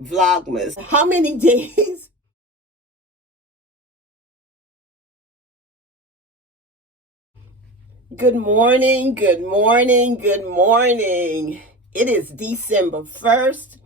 VlogMas. How many days? Good morning, good morning, good morning. It is December 1st.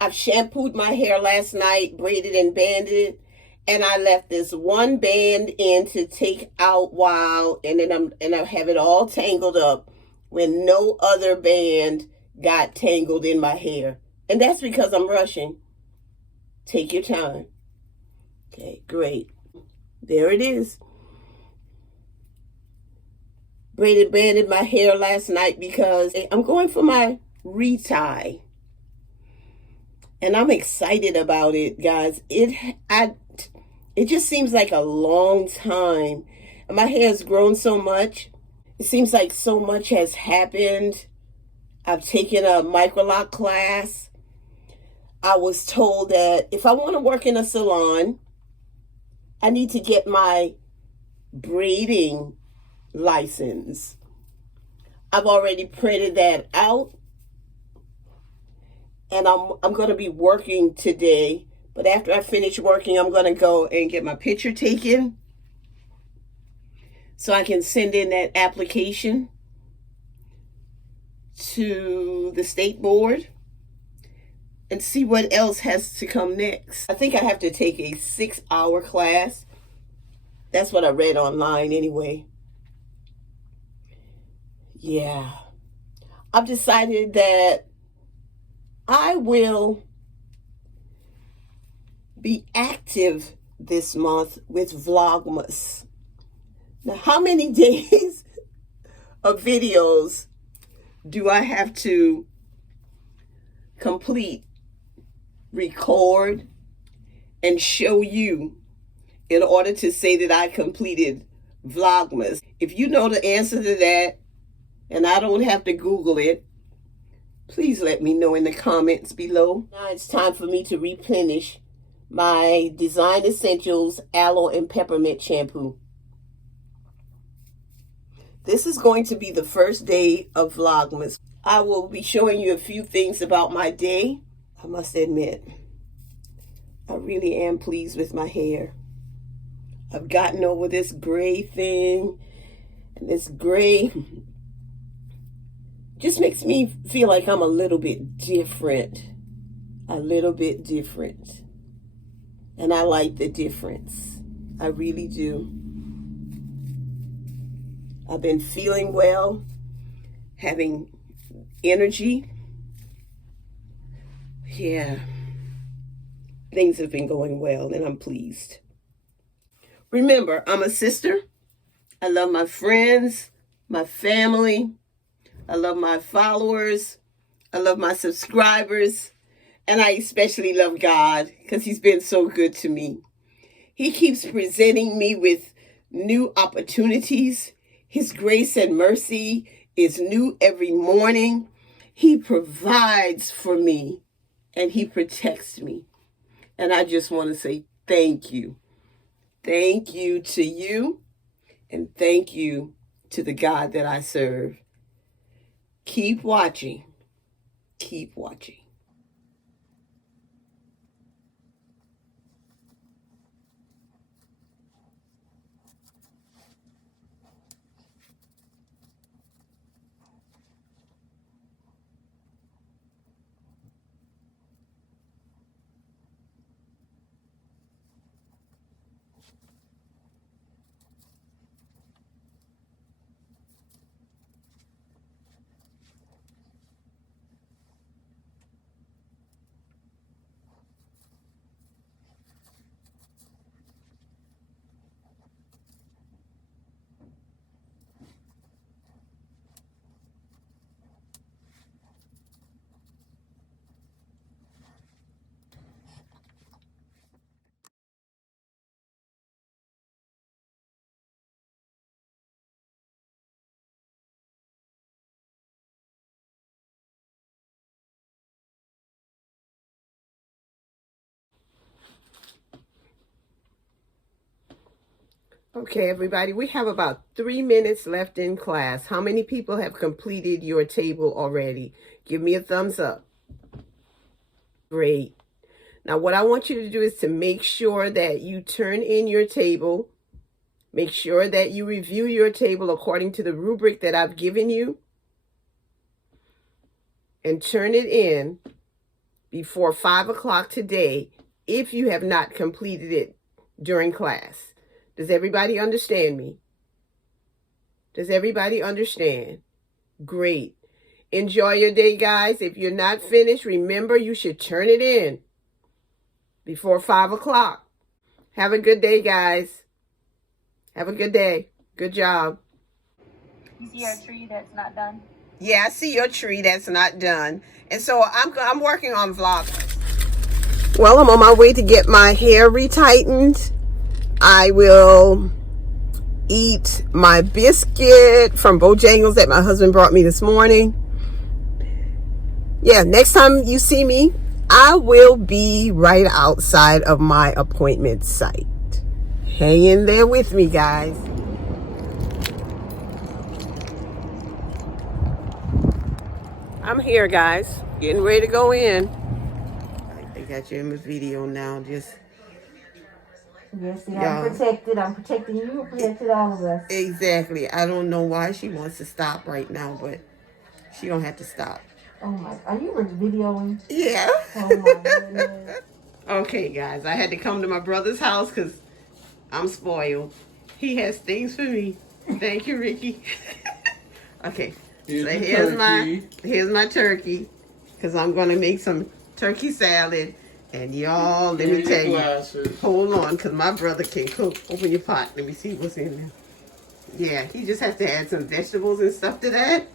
I've shampooed my hair last night, braided and banded it, and I left this one band in to take out while, and I have it all tangled up when no other band got tangled in my hair. And that's because I'm rushing. Take your time. Okay, great. There it is. Braided, banded my hair last night because I'm going for my retie. And I'm excited about it, guys. It just seems like a long time. My hair has grown so much. It seems like so much has happened. I've taken a Microlocs class. I was told that if I want to work in a salon, I need to get my braiding license. I've already printed that out, and I'm going to be working today. But after I finish working, I'm going to go and get my picture taken so I can send in that application to the state board and see what else has to come next. I think I have to take a 6-hour class. That's what I read online anyway. Yeah. I've decided that I will be active this month with VlogMas. Now, how many days of videos do I have to complete, record, and show you in order to say that I completed VlogMas? If you know the answer to that, and I don't have to Google it, please let me know in the comments below. Now it's time for me to replenish my Design Essentials Aloe and Peppermint shampoo. This is going to be the first day of VlogMas. I will be showing you a few things about my day. I must admit, I really am pleased with my hair. I've gotten over this gray thing, and this gray just makes me feel like I'm a little bit different. And I like the difference. I really do. I've been feeling well, having energy. Yeah, things have been going well, and I'm pleased. Remember, I'm a sister. I love my friends, my family. I love my followers. I love my subscribers. And I especially love God because he's been so good to me. He keeps presenting me with new opportunities. His grace and mercy is new every morning. He provides for me and he protects me. And I just want to say thank you. Thank you to you, and thank you to the God that I serve. Keep watching. Keep watching. Okay, everybody, we have about 3 minutes left in class. How many people have completed your table already? Give me a thumbs up. Great. Now, what I want you to do is to make sure that you turn in your table. Make sure that you review your table according to the rubric that I've given you. And turn it in before 5 o'clock today if you have not completed it during class. Does everybody understand me? Does everybody understand? Great. Enjoy your day, guys. If you're not finished, remember you should turn it in before 5 o'clock. Have a good day, guys. Have a good day. Good job. You see our tree that's not done? Yeah, I see your tree that's not done. And so I'm working on VlogMas. Well, I'm on my way to get my hair retightened. I will eat my biscuit from Bojangles that my husband brought me this morning. Yeah, next time you see me, I will be right outside of my appointment site. Hang in there with me, guys. I'm here, guys. Getting ready to go in. I got you in the video now. Just yes, see, I'm protected. I'm protecting you. Protected all of us. Exactly. I don't know why she wants to stop right now, but she don't have to stop. Oh my! Are you videoing? Yeah. Oh my goodness. Okay, guys. I had to come to my brother's house because I'm spoiled. He has things for me. Thank you, Ricky. Okay. So here's my turkey, because I'm gonna make some turkey salad. And y'all, let me tell you, hold on, because my brother can cook. Open your pot. Let me see what's in there. Yeah, he just has to add some vegetables and stuff to that.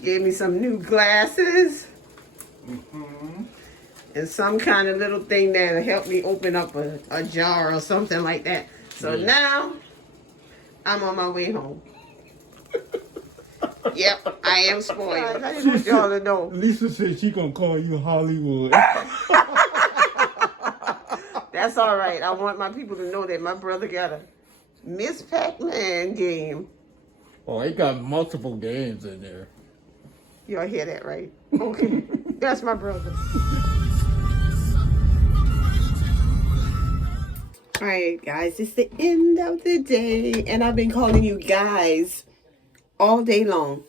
Gave me some new glasses. And some kind of little thing that'll help me open up a jar or something like that. So now, I'm on my way home. Yep, I am spoiled. I just want y'all to know. Lisa said she gonna call you Hollywood. That's all right. I want my people to know that my brother got a Miss Pac-Man game. Oh, it got multiple games in there. Y'all hear that, right? Okay. That's my brother. All right, guys. It's the end of the day. And I've been calling you guys all day long.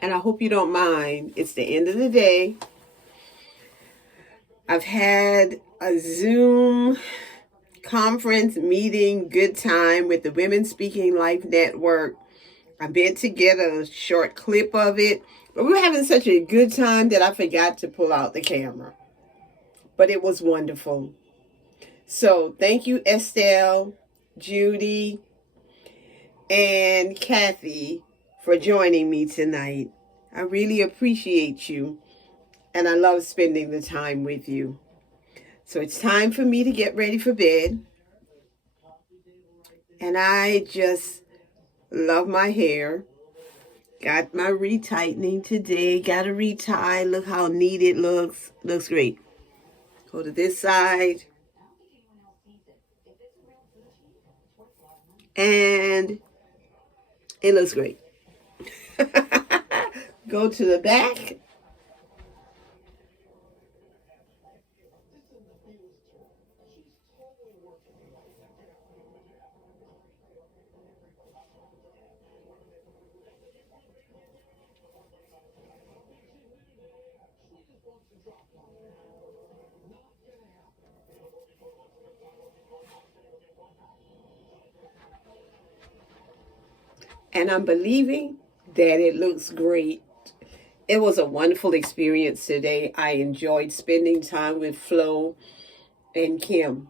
And I hope you don't mind. It's the end of the day. I've had a Zoom conference meeting, good time with the Women Speaking Life Network. I meant to get a short clip of it, but we were having such a good time that I forgot to pull out the camera. But it was wonderful. So thank you, Estelle, Judy, and Kathy for joining me tonight. I really appreciate you, and I love spending the time with you. So it's time for me to get ready for bed. And I just love my hair. Got my retightening today. Got a retie. Look how neat it looks. Looks great. Go to this side. And it looks great. Go to the back. And I'm believing that it looks great. It was a wonderful experience today. I enjoyed spending time with Flo and Kim.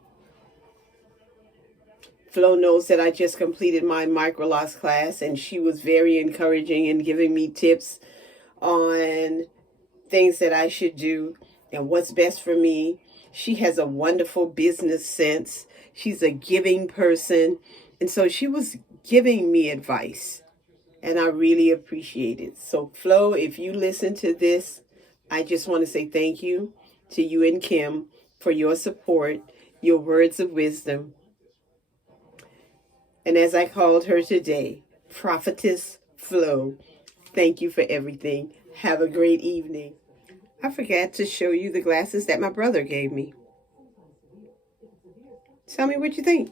Flo knows that I just completed my Microlocs class, and she was very encouraging and giving me tips on things that I should do and what's best for me. She has a wonderful business sense. She's a giving person. And so she was giving me advice, and I really appreciate it. So Flo, if you listen to this, I just want to say thank you to you and Kim for your support, your words of wisdom. And as I called her today, Prophetess Flo, thank you for everything. Have a great evening. I forgot to show you the glasses that my brother gave me. Tell me what you think.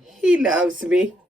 He loves me.